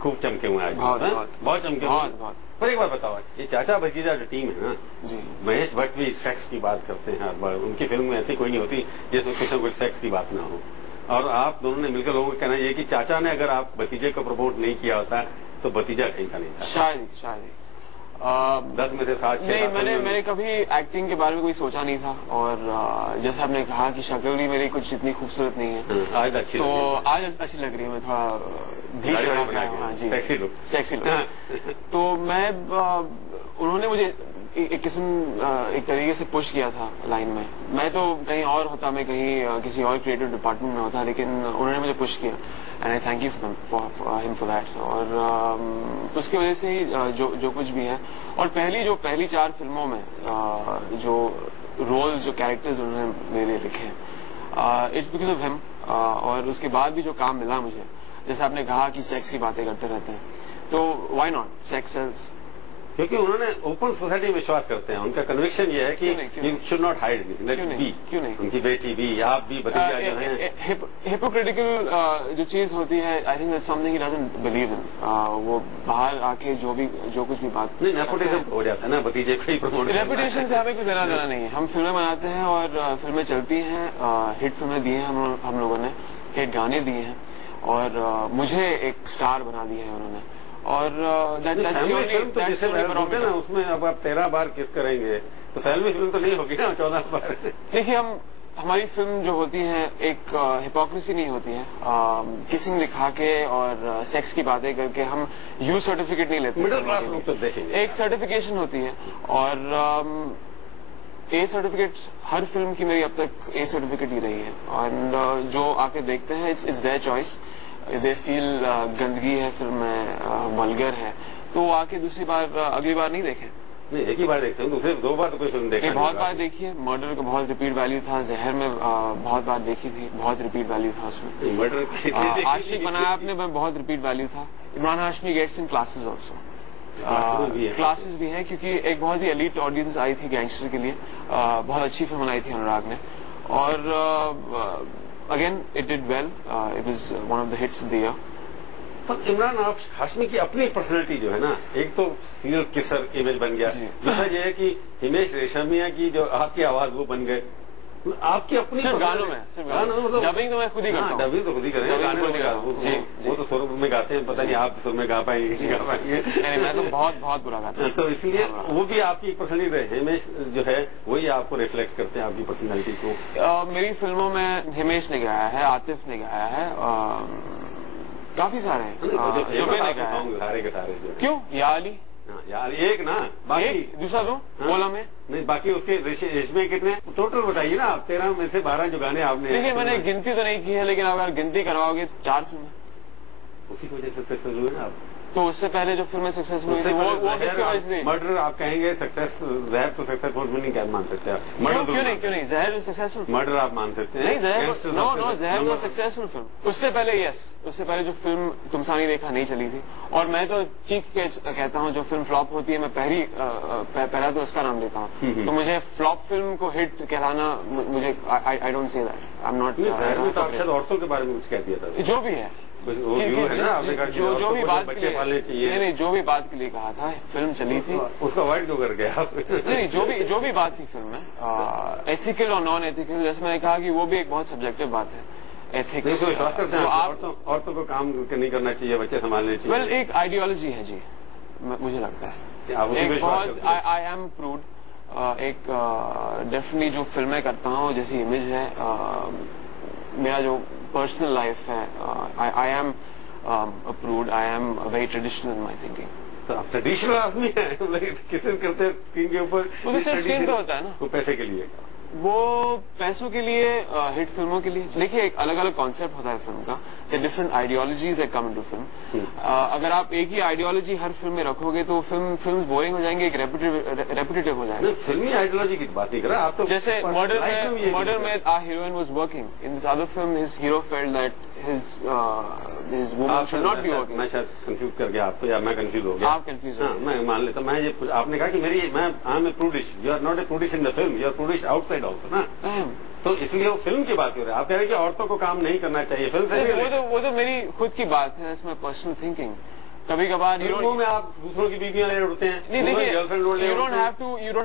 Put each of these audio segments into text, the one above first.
खूब चमके हुए आज। बहुत चमके हुए। पर एक बार बताओ, ये चाचा भतीजा जो टीम है ना जी, महेश भट्ट भी सेक्स की बात करते हैं हर बार। उनकी फिल्म में ऐसी कोई नहीं होती जिसमें कुछ न कुछ सेक्स की बात ना हो। और आप दोनों ने मिलकर लोगों का कहना ये कि चाचा ने अगर आप भतीजे को प्रमोट नहीं किया होता तो भतीजा कहीं का नहीं था। शायद 10 में से 7 नहीं, मैंने कभी एक्टिंग के बारे में कोई सोचा नहीं था। और जैसे आपने कहा कि शक्ल भी मेरी कुछ इतनी खूबसूरत नहीं है, आज अच्छी तो आज अच्छी लग रही है। मैं थोड़ा ब्लीच लगा के आया, हाँ जी, सेक्सी लुक। तो मैं उन्होंने मुझे एक तरीके से पुश किया था लाइन में। मैं तो कहीं और होता, मैं कहीं किसी और क्रिएटिव डिपार्टमेंट में होता, लेकिन उन्होंने मुझे पुश किया and I thank you for him for that. और उसकी वजह से ही जो कुछ भी है। और पहली 4 फिल्मों में जो रोल्स, जो कैरेक्टर्स उन्होंने मेरे लिए लिखे, इट्स बिकॉज ऑफ हिम। और उसके बाद भी जो काम मिला मुझे, जैसे आपने कहा कि सेक्स की बातें करते रहते हैं, तो व्हाई नॉट, सेक्स सेल्स। क्योंकि उन्होंने ओपन सोसाइटी में विश्वास करते हैं। उनका कन्विक्शन ये है कि you should not hide anything. क्यों नहीं? उनकी बेटी भी, आप भी, भतीजा जो है। हिपोक्रिटिकल जो चीज होती है, I think that's something he doesn't believe in. वो बाहर आके जो कुछ भी बात नहीं, नेपोटिज्म हो जाता है ना, भतीजे को ही प्रमोट। रेपुटेशन से हमें कुछ देना देना नहीं है। हम फिल्में बनाते हैं और फिल्में चलती हैं। हिट फिल्में दी हैं हम लोगों ने, हिट गाने दिए हैं, और मुझे एक स्टार बना दिया है उन्होंने। और फिल्म तो जिसे होते ना, उसमें अब आप 13 बार किस करेंगे, तो फैमिली फिल्म तो नहीं होगी ना 14 बार। देखिए, हमारी फिल्म जो होती है एक हिपोक्रेसी नहीं होती है। किसिंग दिखा के और सेक्स की बातें करके हम यू सर्टिफिकेट नहीं लेते। मिडिल क्लास लोग तो देखेंगे, एक सर्टिफिकेशन होती है। और ए सर्टिफिकेट हर फिल्म की मेरी अब तक ए सर्टिफिकेट ही रही है। और जो आके देखते हैं, it's their choice. They feel गंदगी है फिल्म में, वल्गर है, तो आके अगली बार नहीं देखें। नहीं, एक ही बार देखते हैं, दूसरे 2 बार तो कोई फिल्म देखा नहीं। बहुत बार देखी है। मर्डर का बहुत रिपीट वैल्यू था, जहर में बहुत बार देखी थी, बहुत रिपीट वैल्यू था उसमें। मर्डर आशिक बनाया आपने, बहुत रिपीट वैल्यू था। इमरान हाशमी गेट्स इन क्लासेस ऑल्सो। क्लासेस भी हैं, क्योंकि एक बहुत ही एलीट ऑडियंस आई थी गैंगस्टर के लिए। बहुत अच्छी फिल्म बनाई थी अनुराग ने। और again it did well, it was one of the hits of the year. पर इमरान हाशमी की अपनी पर्सनैलिटी जो है ना, एक तो सीरियल किसर इमेज बन गया, दूसरा ये है कि हिमेश रेशमिया की जो आपकी आवाज वो बन गए। आपकी अपनी सिर्फ गानों में, मतलब डबिंग तो मैं खुद ही करता हूँ। डबिंग तो खुद ही करेंगे, गाने वो तो सुर में गाते हैं, पता नहीं आप सुर में गा पाएंगे नहीं गा पाएंगे। नहीं, मैं तो बहुत बुरा गाता हूँ। तो इसलिए वो भी आपकी पर्सनैलिटी है। हिमेश जो है वही आपको रिफ्लेक्ट करते हैं, आपकी पर्सनैलिटी को। मेरी फिल्मों में हिमेश ने गाया है, आतिफ ने गाया है, काफी सारे हैं। जुबे ने गाया। क्यों? या अली यार, एक ना, बाकी दूसरा दो बोला में नहीं, बाकी उसके रेशमे कितने टोटल बताइए ना आप। 13 में से 12 जो गाने आपने। देखिए, मैंने गिनती तो नहीं की है, लेकिन अगर गिनती करवाओगे 4 फिल्में। उसी की वजह से सक्सेसफुल हुए ना आप। तो उससे पहले जो फिल्में सक्सेसफुल हुई थी वो किसकी वजह से? मर्डर आप कहेंगे सक्सेस, जहर तो सक्सेसफुल नहीं क्या मान सकते आप? क्यों नहीं, जहर सक्सेसफुल। मर्डर आप मान सकते हैं? नहीं, जहर तो सक्सेसफुल फिल्म। उससे पहले उससे पहले जो फिल्म तुमसानी देखा नहीं चली थी। और मैं तो चीख के कहता हूँ, जो फिल्म फ्लॉप होती है, मैं पहला तो उसका नाम लेता हूँ। तो मुझे फ्लॉप फिल्म को हिट कहलाना, मुझे I don't say that, I am not. शायद औरतों के बारे में कुछ कह दिया था, जो भी है, जो भी बात बच्चे पालने चाहिए। नहीं, जो भी बात के लिए कहा था, फिल्म चली थी, उसका अवॉइड क्यों कर गए आप? नहीं, जो भी बात थी फिल्म में, एथिकल और नॉन एथिकल, जैसे मैंने कहा कि वो भी एक बहुत सब्जेक्टिव बात है। एथिक्स तो विश्वास करते हैं औरतों को काम नहीं करना चाहिए, बच्चे संभालने चाहिए। वेल, एक आइडियोलॉजी है जी, मुझे लगता है। I am prude. एक डेफिनेटली जो फिल्में करता हूँ, जैसी इमेज है, मेरा जो पर्सनल लाइफ है, I M approved, I am very traditional in my thinking. तो आप ट्रेडिशनल आदमी है, किसे करते हैं स्क्रीन के ऊपर? वो सिर्फ स्क्रीन पे होता है ना, वो पैसे के लिए, वो पैसों के लिए, हिट फिल्मों के लिए। देखिए, एक अलग अलग कॉन्सेप्ट होता है फिल्म का, different ideologies that come into film. अगर आप एक ही आइडियोलॉजी हर फिल्म में रखोगे तो फिल्म बोरिंग हो जाएंगे, एक रेपिटेटिव हो जाएगा। फिल्मी आइडियोलॉजी की बात नहीं कर रहा आप तो। जैसे मर्डर में our heroine was working, in this other film his hero felt that his woman should not be working. मैं शायद कंफ्यूज कर गया आपको, या मैं कंफ्यूज हो गया? आप कंफ्यूज हो गए। मैं मान लेता, मैं ये आपने कहा कि I am a prudish, you are not a prudish in the film, you are prudish outside also ना। तो इसलिए वो फिल्म की बात हो रही है। आप कह रहे हैं कि औरतों को काम नहीं करना चाहिए फिल्म से? वो तो मेरी खुद की बात है, इसमें पर्सनल थिंकिंग। कभी कभार फिल्मों में आप दूसरों की बीवियां ले उड़ते हैं, नहीं देखिए, you don't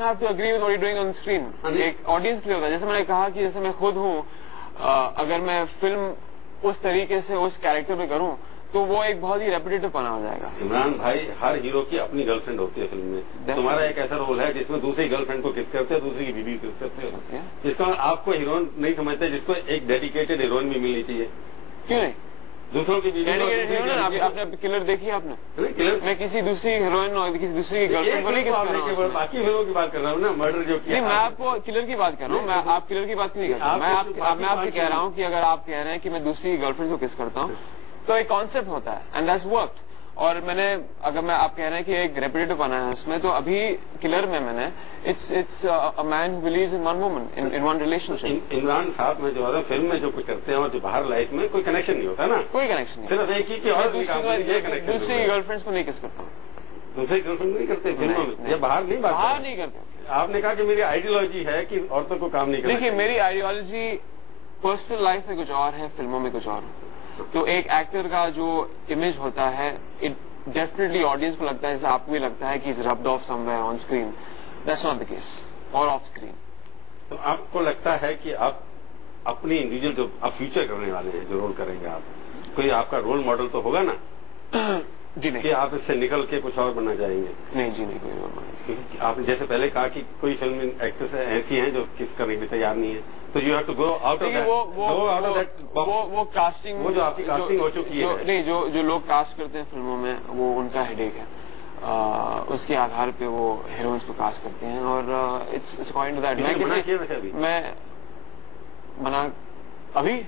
have to agree with what you doing on screen. एक ऑडियंस के लिए होता है। जैसे मैंने कहा कि जैसे मैं खुद हूँ, अगर मैं फिल्म उस तरीके से उस कैरेक्टर में करूँ तो वो एक बहुत ही रेपिटेटिव पना हो जाएगा। इमरान भाई, हर हीरो की अपनी गर्लफ्रेंड होती है फिल्म में। तुम्हारा एक ऐसा रोल है जिसमें दूसरी गर्लफ्रेंड को किस करते हो, दूसरी की बीवी किस करते हो, जिसको आपको हीरोइन नहीं समझते, जिसको एक डेडिकेटेड हीरोइन भी मिलनी चाहिए। क्यों नहीं? दूसरों की बीवी आपने किलर देखी आपने? किलर मैं किसी दूसरी हीरोइन और किसी दूसरी गर्लफ्रेंड को नहीं किस कर रहा हूँ, बाकी फिल्मों की बात कर रहा हूँ ना, मर्डर जो किया। मैं आपको किलर की बात कर रहा हूँ, मैं आप किलर की बात नहीं करता। मैं आपसे कह रहा हूँ कि अगर आप कह रहे हैं कि मैं दूसरी गर्लफ्रेंड को किस करता हूँ तो एक कॉन्सेप्ट होता है एंड दैट्स वर्क्ड। और मैंने अगर आप कह रहे हैं कि एक रेपिटेटिव बना है उसमें, तो अभी किलर में मैंने it's a man who believes in one woman in one relationship. Imran साहब में जो है फिल्म में जो कुछ करते हैं और जो बाहर लाइफ में कोई कनेक्शन नहीं होता ना, कोई कनेक्शन नहीं, सिर्फ एक ही कि और दूसरी गर्लफ्रेंड्स को नहीं किस करता हूँ, दूसरी गर्लफ्रेंड नहीं करते फिल्मों में, ये बाहर नहीं बात, बाहर नहीं करते। आपने कहा कि मेरी आइडियोलॉजी है कि औरतों को काम नहीं करना। देखिए, मेरी आइडियोलॉजी पर्सनल लाइफ में कुछ और है, फिल्मों में कुछ और। तो एक एक्टर का जो इमेज होता है, इट डेफिनेटली ऑडियंस को लगता है, जैसे आपको भी लगता है कि is rubbed of somewhere on screen, that's not the case, और ऑफ स्क्रीन। तो आपको लगता है कि आप अपनी इंडिविजुअल जो आप फ्यूचर करने वाले हैं, जो रोल करेंगे आप, कोई आपका रोल मॉडल तो होगा ना? जी नहीं, कि आप इससे निकल के कुछ और बनना चाहेंगे? नहीं जी नहीं, कोई रोल मॉडल। आपने जैसे पहले कहा कि कोई फिल्म एक्ट्रेस ऐसी हैं जो किस करने के लिए तैयार नहीं है, तो you have to go out of that, वो कास्टिंग, वो जो आपकी कास्टिंग हो चुकी है। नहीं, जो लोग कास्ट करते हैं फिल्मों में, वो उनका हेडेक है। उसके आधार पे वो हीरोइंस को कास्ट करते हैं और इट्स अकॉर्डिंग टू दैट। मैं मना अभी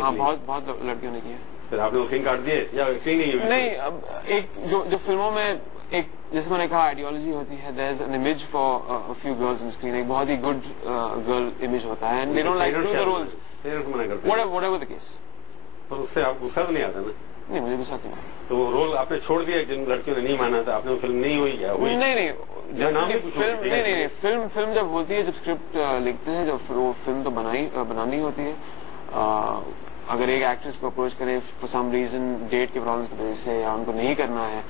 हाँ, बहुत लड़कियों ने किया। फिर आपने वो सीन काट दिए या नहीं? अब एक जो फिल्मों में एक, जैसे मैंने कहा, आइडियोलॉजी होती है, there is an image for a few girls on screen, एक बहुत ही गुड गर्ल इमेज होता है, and they don't like to the roles, parents मना करते हैं, व्हाटएवर द केस। पर उससे आप गुस्सा तो नहीं आता ना? नहीं, मुझे गुस्सा क्यों? तो वो रोल आपने छोड़ दिया जिन लड़कियों ने नहीं माना था, आपने फिल्म नहीं हुई क्या? हुई नहीं, फिल्म जब होती है, जब स्क्रिप्ट लिखते हैं, जब वो फिल्म तो बनानी होती है। अगर एक एक्ट्रेस को अप्रोच करें फॉर सम रीजन, डेट के प्रॉब्लम्स की वजह से, या उनको नहीं करना है,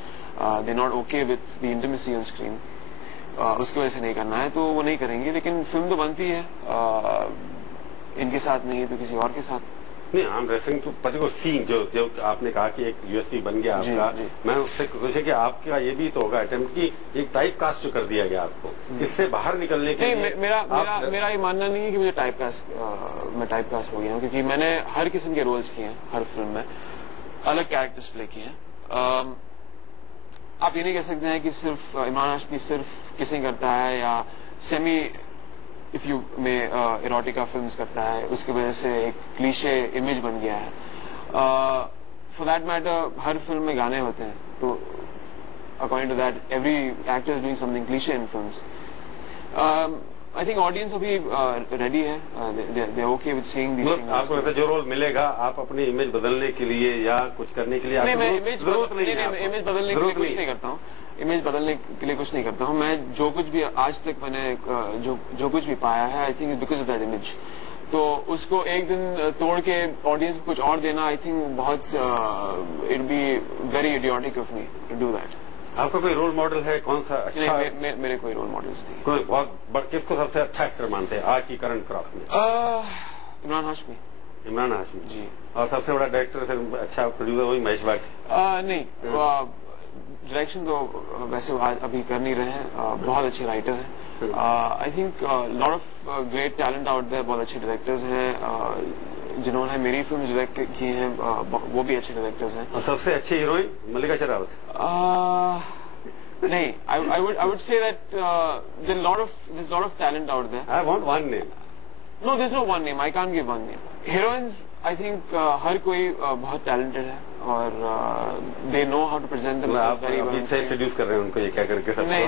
they not okay with the intimacy on screen, उसकी वजह से नहीं करना है, तो वो नहीं करेंगे। लेकिन फिल्म तो बनती है, इनके साथ नहीं तो किसी और के साथ। नहीं, I am referring to particular scene जो आपने कहा कि एक यूएसपी बन गया आपका। मैं उससे पूछे कि आपका ये भी तो होगा अटेम्प्ट कि एक टाइप कास्ट जो कर दिया गया आपको, इससे बाहर निकलने के लिए। मेरा ये मानना नहीं है कि मुझे मैं टाइप कास्ट हो गया हूँ, क्योंकि मैंने हर किस्म के रोल्स किए हैं, हर फिल्म में अलग कैरेक्टर्स प्ले किए हैं। आप ये नहीं कह सकते हैं कि सिर्फ इमरान हाशमी सिर्फ किसिंग करता है या सेमी इफ यू में इरोटिका फिल्म्स करता है, उसकी वजह से एक क्लीशे इमेज बन गया है। फॉर दैट मैटर, हर फिल्म में गाने होते हैं, तो according to that every actor is doing something cliche in films. I think audience अभी रेडी है, they okay with seeing this things. आपको लगता है जो रोल मिलेगा, आप अपनी इमेज बदलने के लिए या कुछ करने के लिए जरूरत नहीं है? इमेज बदलने के लिए कुछ नहीं करता हूँ, इमेज बदलने के लिए कुछ नहीं करता हूँ। मैं जो कुछ भी आज तक मैंने जो कुछ भी पाया है, I think because of that image. तो उसको एक दिन तोड़ के ऑडियंस को कुछ और देना, आई थिंक बहुत it be very idiotic of me to do that. आपका कोई रोल मॉडल है? कौन सा अच्छा? मेरे कोई रोल मॉडल्स नहीं। कोई बहुत किसको सबसे अच्छा एक्टर मानते हैं आज की करंट क्रॉप में? इमरान हाशमी। इमरान हाशमी जी। और सबसे बड़ा डायरेक्टर फिर अच्छा प्रोड्यूसर वही महेश भट्ट? नहीं, डायरेक्शन तो वैसे अभी कर नहीं रहे हैं, बहुत अच्छे राइटर हैं। I think lot of great talent out there, बहुत अच्छे डायरेक्टर्स हैं जिन्होंने मेरी फिल्म डायरेक्ट की हैं, वो भी अच्छे डायरेक्टर्स हैं। और सबसे अच्छी हीरोइन मल्लिका शेरावत? नहीं, I would say that there's a lot of talent out there. I want one name. No, there's no one name. I can't give one name. Heroines, I think हर कोई बहुत talented है और they know how to present themselves very well. आप से seduce कर रहे हैं उनको ये क्या करके? सब नहीं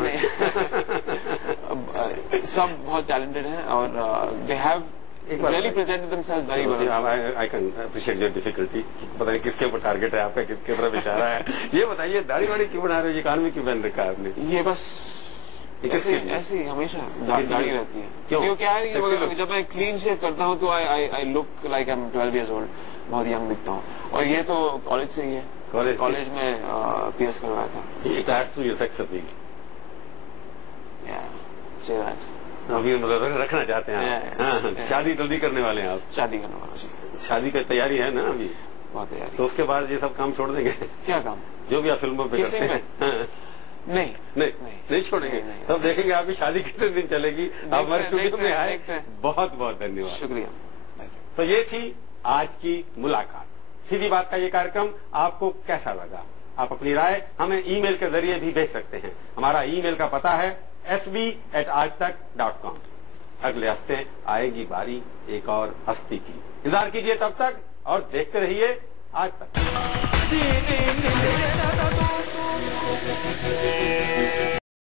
सब बहुत talented हैं और they have really presented themselves very well. I can appreciate your difficulty. पता नहीं किसके ऊपर टारगेट है आपका, किसके तरफ इशारा है। ये बताइए, दाढ़ी वाड़ी क्यों बना रहे हो? ये कान में क्यों पहन रखा है आपने? ये बस ऐसे ही हमेशा दाढ़ी रहती है। क्यों क्या है, जब मैं क्लीन शेव करता हूँ तो I look like I am 12 years old, बहुत यंग दिखता हूँ। और ये तो कॉलेज से ही है, कॉलेज में पीएस करवाया था। अभी मतलब रखना चाहते हैं आप? शादी जल्दी करने वाले हैं आप? शादी करने वाला जी। शादी की तैयारी है ना अभी? बहुत तैयारी। तो उसके बाद ये सब काम छोड़ देंगे? क्या काम? जो भी आप फिल्मों पे करते हैं। नहीं छोड़ेंगे। तब देखेंगे आपकी शादी कितने दिन चलेगी। आप हमारे स्टूडियो में आए, बहुत बहुत धन्यवाद, शुक्रिया। तो ये थी आज की मुलाकात। सीधी बात का ये कार्यक्रम आपको कैसा लगा? आप अपनी राय हमें ईमेल के जरिए भी भेज सकते हैं। हमारा ईमेल का पता है sb@aajtak.com। अगले हफ्ते आएगी बारी एक और हस्ती की। इंतजार कीजिए तब तक और देखते रहिए आज तक।